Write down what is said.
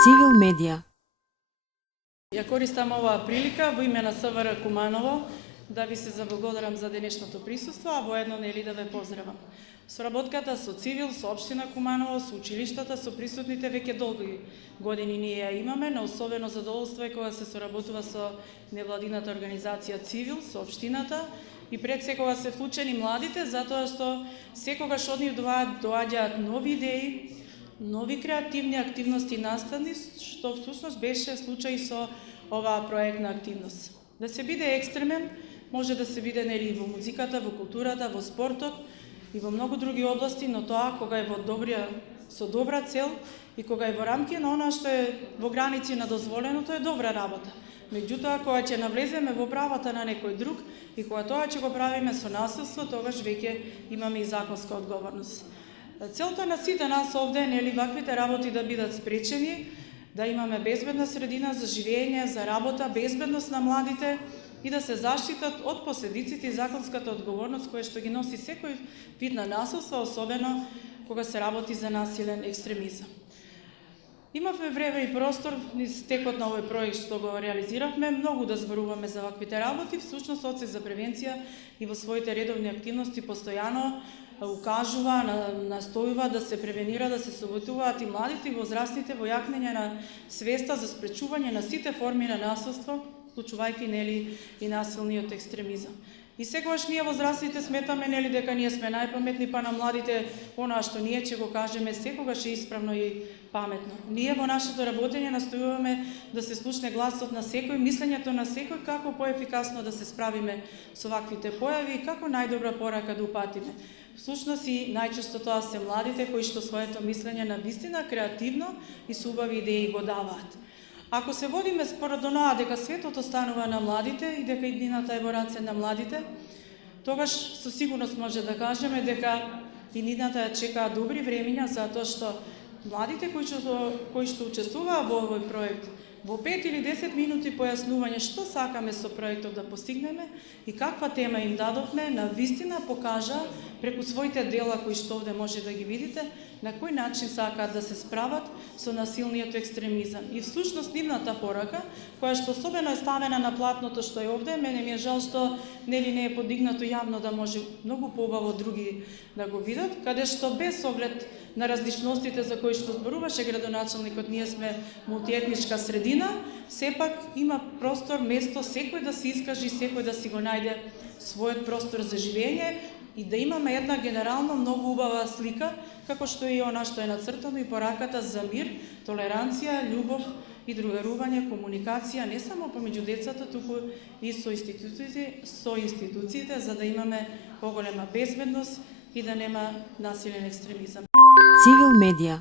Цивил медија. Ја користам оваа прилика во име на СВР Куманово да ви се заблагодарам за денешното присуство, а воедно да ве поздравам. Соработката со Цивил, со општина Куманово, со училиштата, со присутните веќе долги години ние ја имаме, на особено задоволство е кога се соработува со невладината организација Цивил, со општината и пред се кога се вклучени младите, затоа што секогаш од нив доаѓаат нови идеи, нови креативни активности и наставни, што всушност беше случај со оваа проектна активност. Да се биде екстремен, може да се биде нели во музиката, во културата, во спортот и во многу други области, но тоа кога е со добра цел и кога е во рамки на она што е во граници на дозволеното е добра работа. Меѓутоа, кога ќе навлеземе во правата на некој друг и кога тоа ќе го правиме со насилство, тогаш веќе имаме и законска одговорност. Целта на сите нас овде е ваквите работи да бидат спречени, да имаме безбедна средина за живење, за работа, безбедност на младите и да се заштитат од последиците и законската одговорност која што ги носи секој вид на насилство, особено кога се работи за насилен екстремизам. Имавме време и простор низ текот на овој проект што го реализиравме, многу да зборуваме за ваквите работи. Всушност Одсек за превенција и во своите редовни активности постојано укажува, настојува да се превенира, да се советуваат и младите и возрастните во јакнење на свеста за спречување на сите форми на насилство, вклучувајќи и насилниот екстремизам. И секогаш ние возрастните сметаме дека ние сме најпаметни, па на младите она што ние ќе го кажеме секогаш е исправно и паметно. Ние во нашето работење настојуваме да се слушне гласот на секој, мислењето на секој како поефикасно да се справиме со ваквите појави и како најдобра порака да упатиме. Всушност и најчесто тоа се младите кои што своето мислење на вистина креативно и со убави идеи го даваат. Ако се водиме според онаа дека светот останува на младите и дека иднината е во раце на младите, тогаш со сигурност може да кажеме дека иднината ја чекаат добри времиња, затоа што младите кои што учествуваа во овој проект во 5 или 10 минути појаснување што сакаме со проектот да постигнеме и каква тема им дадовме, на вистина покажа преку своите дела кои што овде може да ги видите, на кој начин сакаат да се справат со насилниот екстремизам. И всушност нивната порака, која што особено е ставена на платното што е овде, мене ми е жал што не е подигнато јавно да може многу поубаво други да го видат, каде што без оглед на различностите за кои што зборуваше градоначалникот, ние сме мултиетничка средина, сепак има простор, место, секој да се искажи, секој да си го најде својот простор за живење и да имаме една генерално многу убава слика, како што е она што е нацртано и пораката за мир, толеранција, љубов и другарување, комуникација, не само помеѓу децата, туку и со институциите, за да имаме поголема безбедност и да нема насилен екстремизам. Цивил медија.